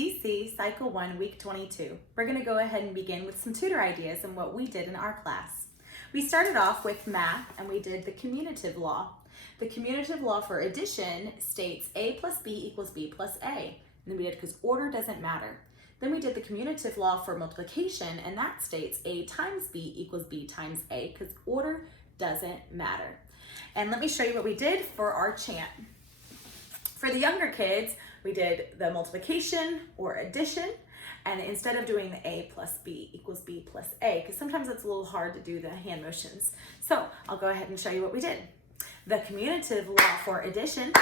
CC Cycle 1, Week 22. We're going to go ahead and begin with some tutor ideas and what we did in our class. We started off with math and we did the commutative law. The commutative law for addition states A plus B equals B plus A. And then we did because order doesn't matter. Then we did the commutative law for multiplication, and that states A times B equals B times A because order doesn't matter. And let me show you what we did for our chant. For the younger kids, we did the multiplication or addition, and instead of doing the A plus B equals B plus A, because sometimes it's a little hard to do the hand motions. So I'll go ahead and show you what we did. The commutative law for addition,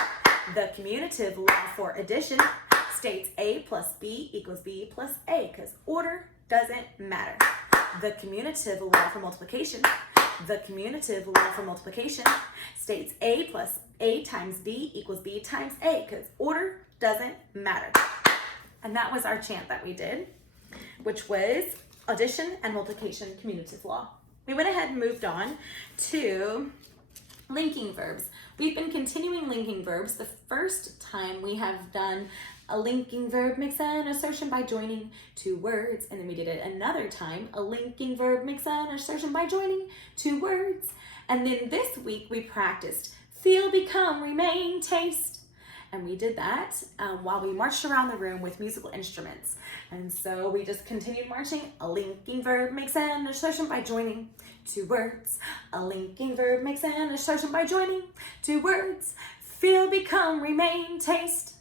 states A plus B equals B plus A, because order doesn't matter. The commutative law for multiplication, states A plus A times B equals B times A, because order doesn't matter. And that was our chant that we did, which was addition and multiplication commutative law. We went ahead and moved on to linking verbs. We've been continuing linking verbs. The first time we have done a linking verb makes an assertion by joining two words, and then we did it another time. A linking verb makes an assertion by joining two words. And then this week we practiced feel, become, remain, taste. And we did that while we marched around the room with musical instruments. And so we just continued marching. A linking verb makes an assertion by joining two words. A linking verb makes an assertion by joining two words. Feel, become, remain, taste.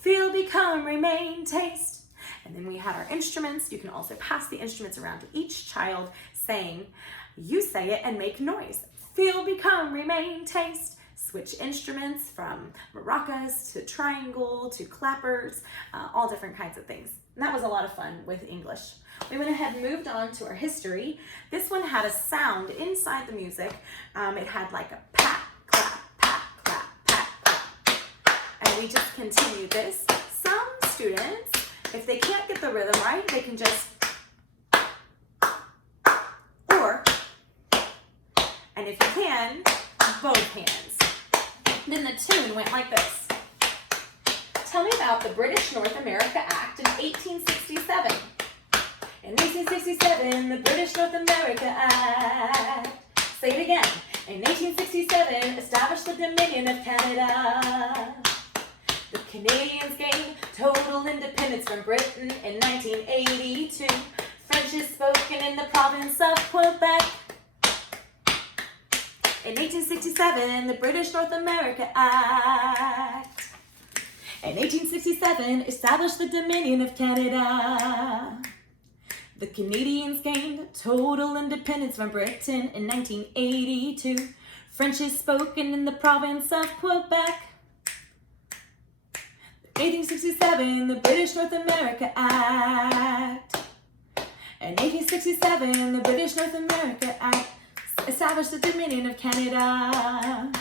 Feel, become, remain, taste. And then we had our instruments. You can also pass the instruments around to each child saying, you say it and make noise. Feel, become, remain, taste. Switch instruments from maracas to triangle to clappers, all different kinds of things. And that was a lot of fun with English. We went ahead and moved on to our history. This one had a sound inside the music. It had like a pat, clap, pat, clap, pat, clap. And we just continued this. Some students, if they can't get the rhythm right, they can just, or, and if you can, both hands. Then the tune went like this. Tell me about the British North America Act in 1867. In 1867, the British North America Act. Say it again. In 1867, established the Dominion of Canada. The Canadians gained total independence from Britain in 1982. French is spoken in the province of Quebec. In 1867, the British North America Act. In 1867, established the Dominion of Canada. The Canadians gained total independence from Britain in 1982. French is spoken in the province of Quebec. 1867, the British North America Act. In 1867, the British North America Act established the Dominion of Canada.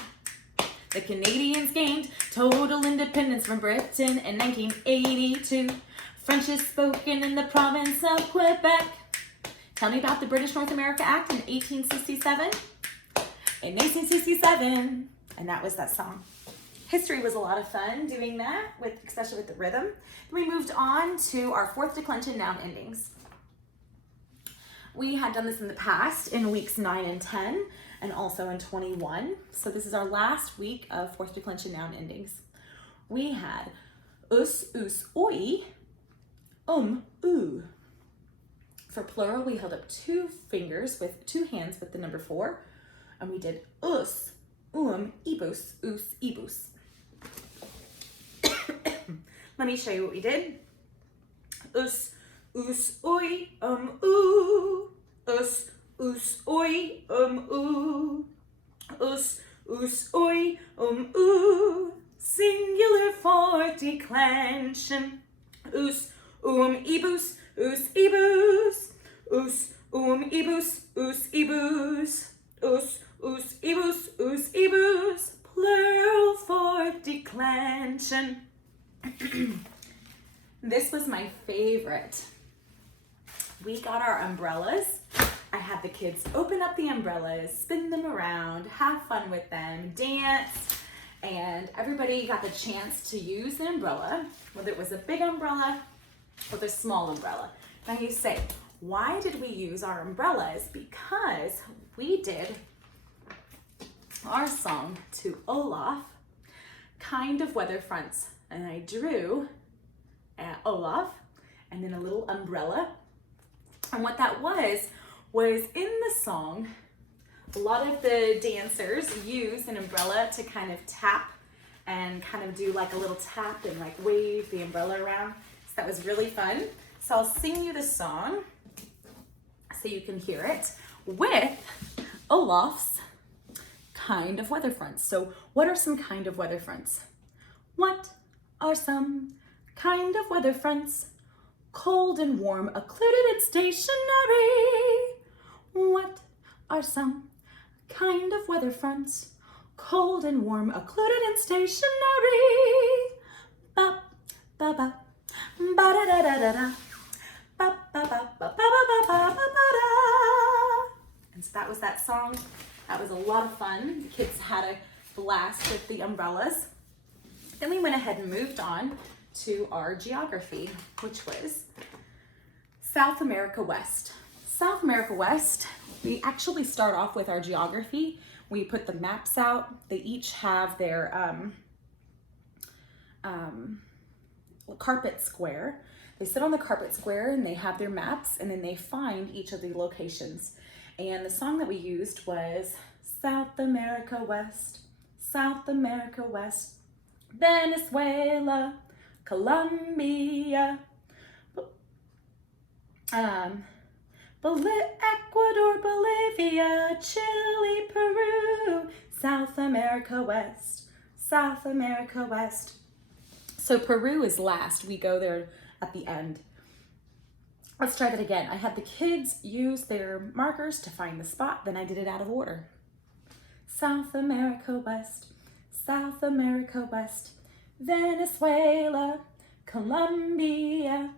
The Canadians gained total independence from Britain in 1982. French is spoken in the province of Quebec. Tell me about the British North America Act in 1867. In 1867, and that was that song. History was a lot of fun doing that, especially with the rhythm. Then we moved on to our fourth declension noun endings. We had done this in the past in weeks 9 and 10 and also in 21. So this is our last week of fourth declension noun endings. We had us, oi, oo. For plural, we held up two fingers with two hands with the number 4. And we did us, ibus, ibus. Let me show you what we did. Us, oi, oo. Us, oi, oo. Us, oi, oo. Singular for declension. Us, ibus, ibus. Us, ibus, ibus. Us, ibus, ibus. Plural for declension. This was my favorite. We got our umbrellas. I had the kids open up the umbrellas, spin them around, have fun with them, dance, and everybody got the chance to use the umbrella, whether it was a big umbrella with a small umbrella. Now you say, why did we use our umbrellas? Because we did our song to Olaf, kind of weather fronts. And I drew Olaf and then a little umbrella. And what that was in the song, a lot of the dancers use an umbrella to kind of tap and kind of do like a little tap and like wave the umbrella around. So that was really fun. So I'll sing you the song so you can hear it with Olaf's kind of weather fronts. So what are some kind of weather fronts? What are some kind of weather fronts? Cold and warm, occluded and stationary. What are some kind of weather fronts? Cold and warm, occluded and stationary. Ba ba ba ba da da da da da. Ba ba ba ba ba ba ba ba ba da. And so that was that song. That was a lot of fun. The kids had a blast with the umbrellas. Then we went ahead and moved on to our geography, which was South America West. South America West, we actually start off with our geography. We put the maps out. They each have their carpet square. They sit on the carpet square and they have their maps, and then they find each of the locations. And the song that we used was South America West, South America West, Venezuela, Colombia, Ecuador, Bolivia, Chile, Peru, South America West, South America West. So Peru is last. We go there at the end. Let's try that again. I had the kids use their markers to find the spot, then I did it out of order. South America West, South America West, Venezuela, Colombia,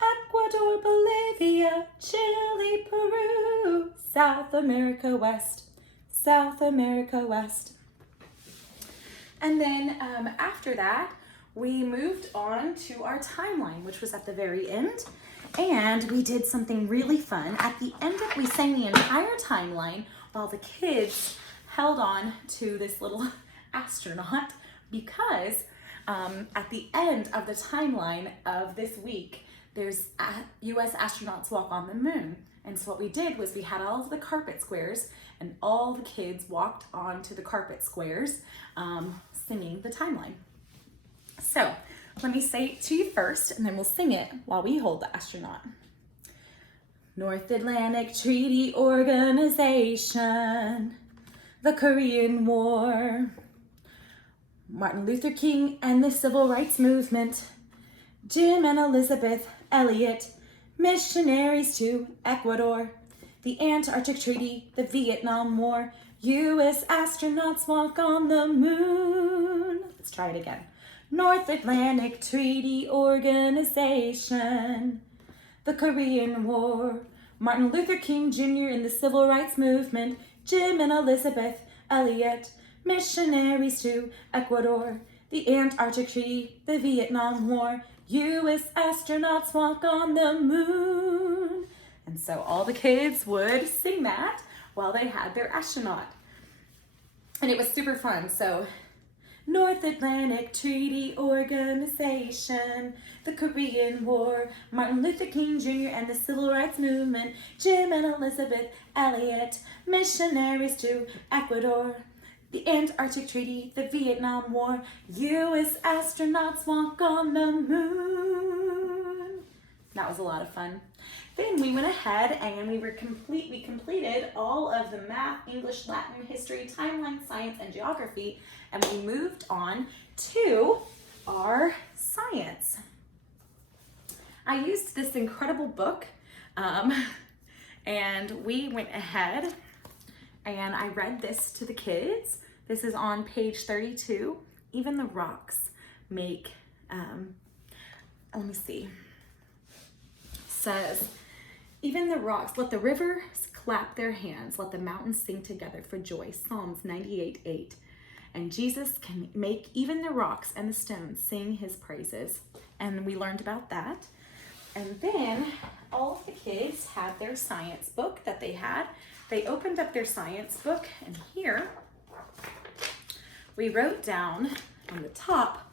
Ecuador, Bolivia, Chile, Peru, South America West, South America West. And then after that, we moved on to our timeline, which was at the very end. And we did something really fun. At the end of it, we sang the entire timeline while the kids held on to this little astronaut, because at the end of the timeline of this week, there's US astronauts walk on the moon. And so what we did was we had all of the carpet squares, and all the kids walked onto the carpet squares singing the timeline. So let me say it to you first, and then we'll sing it while we hold the astronaut. North Atlantic Treaty Organization, the Korean War, Martin Luther King and the Civil Rights Movement, Jim and Elizabeth Elliot, missionaries to Ecuador, the Antarctic Treaty, the Vietnam War, US astronauts walk on the moon. Let's try it again. North Atlantic Treaty Organization, the Korean War, Martin Luther King Jr. and the Civil Rights Movement, Jim and Elizabeth Elliot, missionaries to Ecuador, the Antarctic Treaty, the Vietnam War, US astronauts walk on the moon. And so all the kids would sing that while they had their astronaut. And it was super fun. So North Atlantic Treaty Organization, the Korean War, Martin Luther King Jr. and the Civil Rights Movement, Jim and Elizabeth Elliot, missionaries to Ecuador, the Antarctic Treaty, the Vietnam War, US astronauts walk on the moon. That was a lot of fun. Then we went ahead and we completed all of the math, English, Latin, history, timeline, science, and geography, and we moved on to our science. I used this incredible book, and we went ahead and I read this to the kids. This is on page 32. Even the rocks make, let me see, says, even the rocks, let the rivers clap their hands, let the mountains sing together for joy. Psalms 98:8. And Jesus can make even the rocks and the stones sing his praises. And we learned about that. And then all of the kids had their science book that they had. They opened up their science book, and here we wrote down on the top,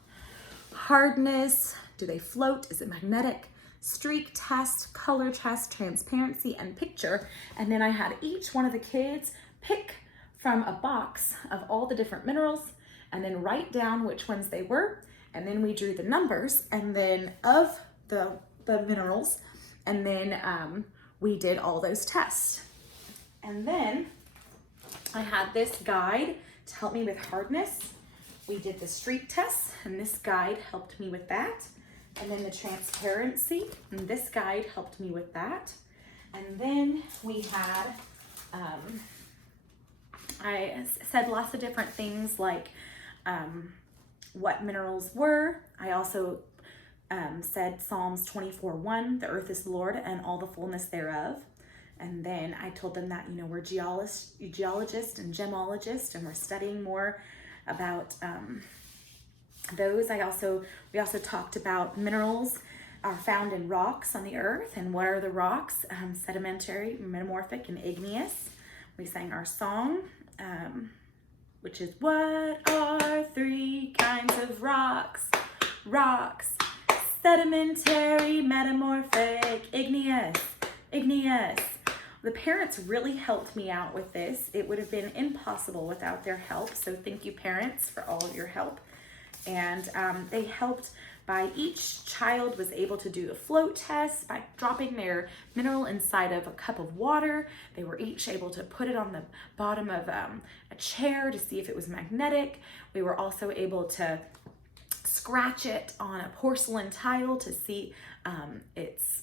hardness, do they float, is it magnetic, streak test, color test, transparency, and picture. And then I had each one of the kids pick from a box of all the different minerals and then write down which ones they were. And then we drew the numbers and then of the minerals, and then we did all those tests. And then I had this guide to help me with hardness. We did the streak test, and this guide helped me with that. And then the transparency, and this guide helped me with that. And then we had, I said lots of different things like what minerals were. I also said Psalms 24:1, the earth is the Lord and all the fullness thereof. And then I told them that, we're geologists and gemologists, and we're studying more about those. We also talked about minerals are found in rocks on the earth, and what are the rocks? Sedimentary, metamorphic, and igneous. We sang our song, which is, what are 3 kinds of rocks? Rocks, sedimentary, metamorphic, igneous. The parents really helped me out with this. It would have been impossible without their help, so thank you, parents, for all of your help. And they helped by each child was able to do a float test by dropping their mineral inside of a cup of water. They were each able to put it on the bottom of a chair to see if it was magnetic. We were also able to scratch it on a porcelain tile to see its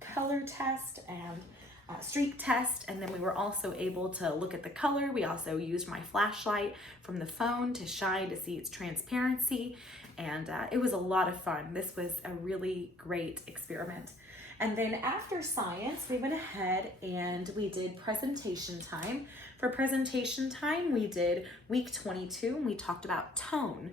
color test and streak test. And then we were also able to look at the color. We also used my flashlight from the phone to shine to see its transparency. And it was a lot of fun. This was a really great experiment. And then after science, we went ahead and we did presentation time. For presentation time, we did week 22, and we talked about tone.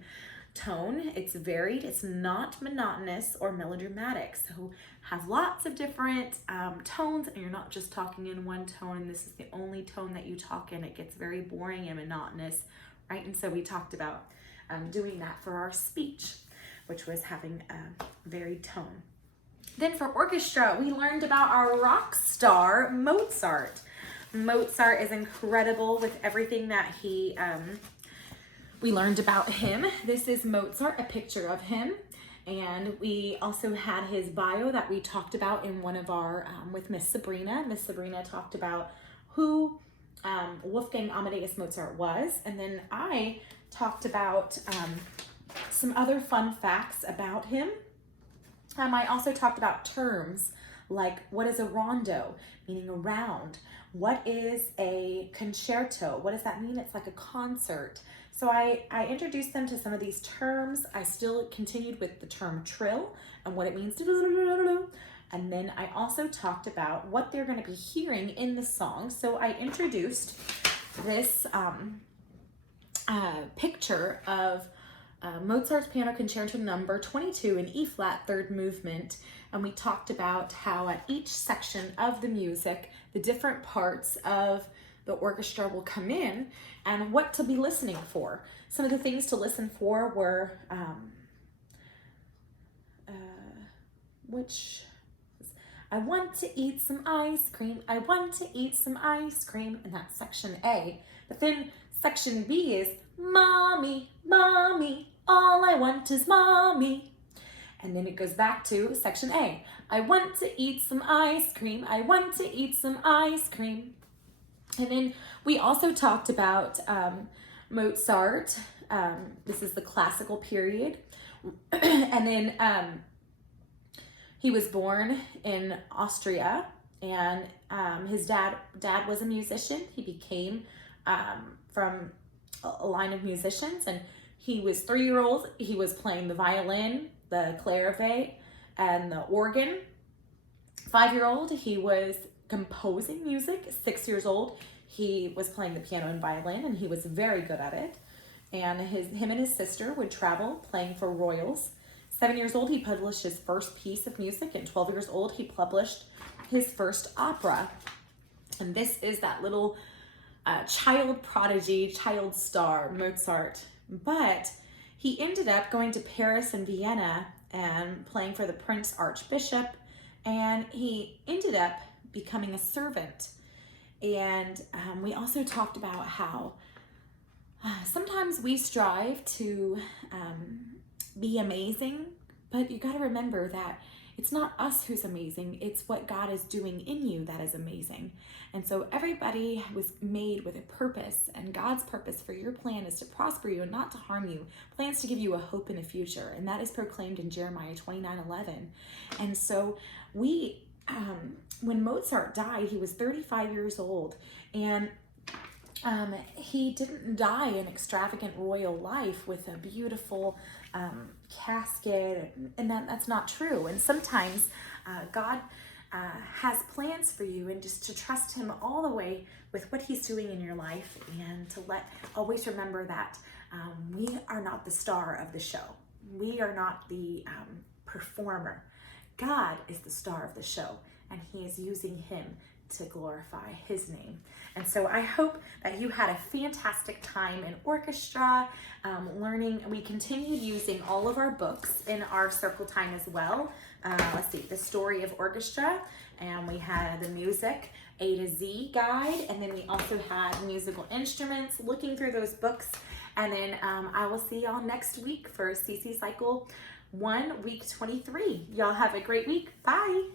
Tone, it's varied, it's not monotonous or melodramatic. So have lots of different tones, and you're not just talking in one tone, and this is the only tone that you talk in. It gets very boring and monotonous, right? And so we talked about doing that for our speech, which was having a varied tone. Then for orchestra, we learned about our rock star, Mozart. Mozart is incredible with everything that we learned about him. This is Mozart, a picture of him. And we also had his bio that we talked about in one of our, with Miss Sabrina. Miss Sabrina talked about who Wolfgang Amadeus Mozart was. And then I talked about some other fun facts about him. I also talked about terms like, what is a rondo, meaning a round? What is a concerto? What does that mean? It's like a concert. So I introduced them to some of these terms. I still continued with the term trill and what it means. And then I also talked about what they're going to be hearing in the song. So I introduced this picture of Mozart's Piano Concerto number 22 in E-flat, third movement. And we talked about how at each section of the music, the different parts of the orchestra will come in and what to be listening for. Some of the things to listen for were, I want to eat some ice cream. I want to eat some ice cream. And that's section A. But then section B is, mommy, mommy, all I want is mommy. And then it goes back to section A. I want to eat some ice cream. I want to eat some ice cream. And then we also talked about Mozart. This is the classical period. And then he was born in Austria, and his dad was a musician. He became from a line of musicians, and he was 3-year-old. He was playing the violin, the clarinet, and the organ. 5-year-old, he was composing music. 6 years old, he was playing the piano and violin, and he was very good at it. And him and his sister would travel playing for royals. 7 years old, he published his first piece of music. At 12 years old, he published his first opera. And this is that little child prodigy, child star, Mozart. But he ended up going to Paris and Vienna and playing for the Prince Archbishop. And he ended up becoming a servant. And we also talked about how sometimes we strive to be amazing, but you got to remember that it's not us who's amazing, it's what God is doing in you that is amazing. And so everybody was made with a purpose, and God's purpose for your plan is to prosper you and not to harm you, plans to give you a hope in the future, and that is proclaimed in Jeremiah 29:11. And so we, when Mozart died, he was 35 years old, and he didn't die an extravagant royal life with a beautiful casket, and that's not true. And sometimes God has plans for you, and just to trust him all the way with what he's doing in your life, and to always remember that we are not the star of the show. We are not the performer. God is the star of the show, and he is using him to glorify his name. And so I hope that you had a fantastic time in orchestra, learning. We continued using all of our books in our circle time as well. Let's see, the story of orchestra, and we had the music A to Z guide, and then we also had musical instruments, looking through those books. And then I will see y'all next week for CC Cycle 1, week 23. Y'all have a great week. Bye.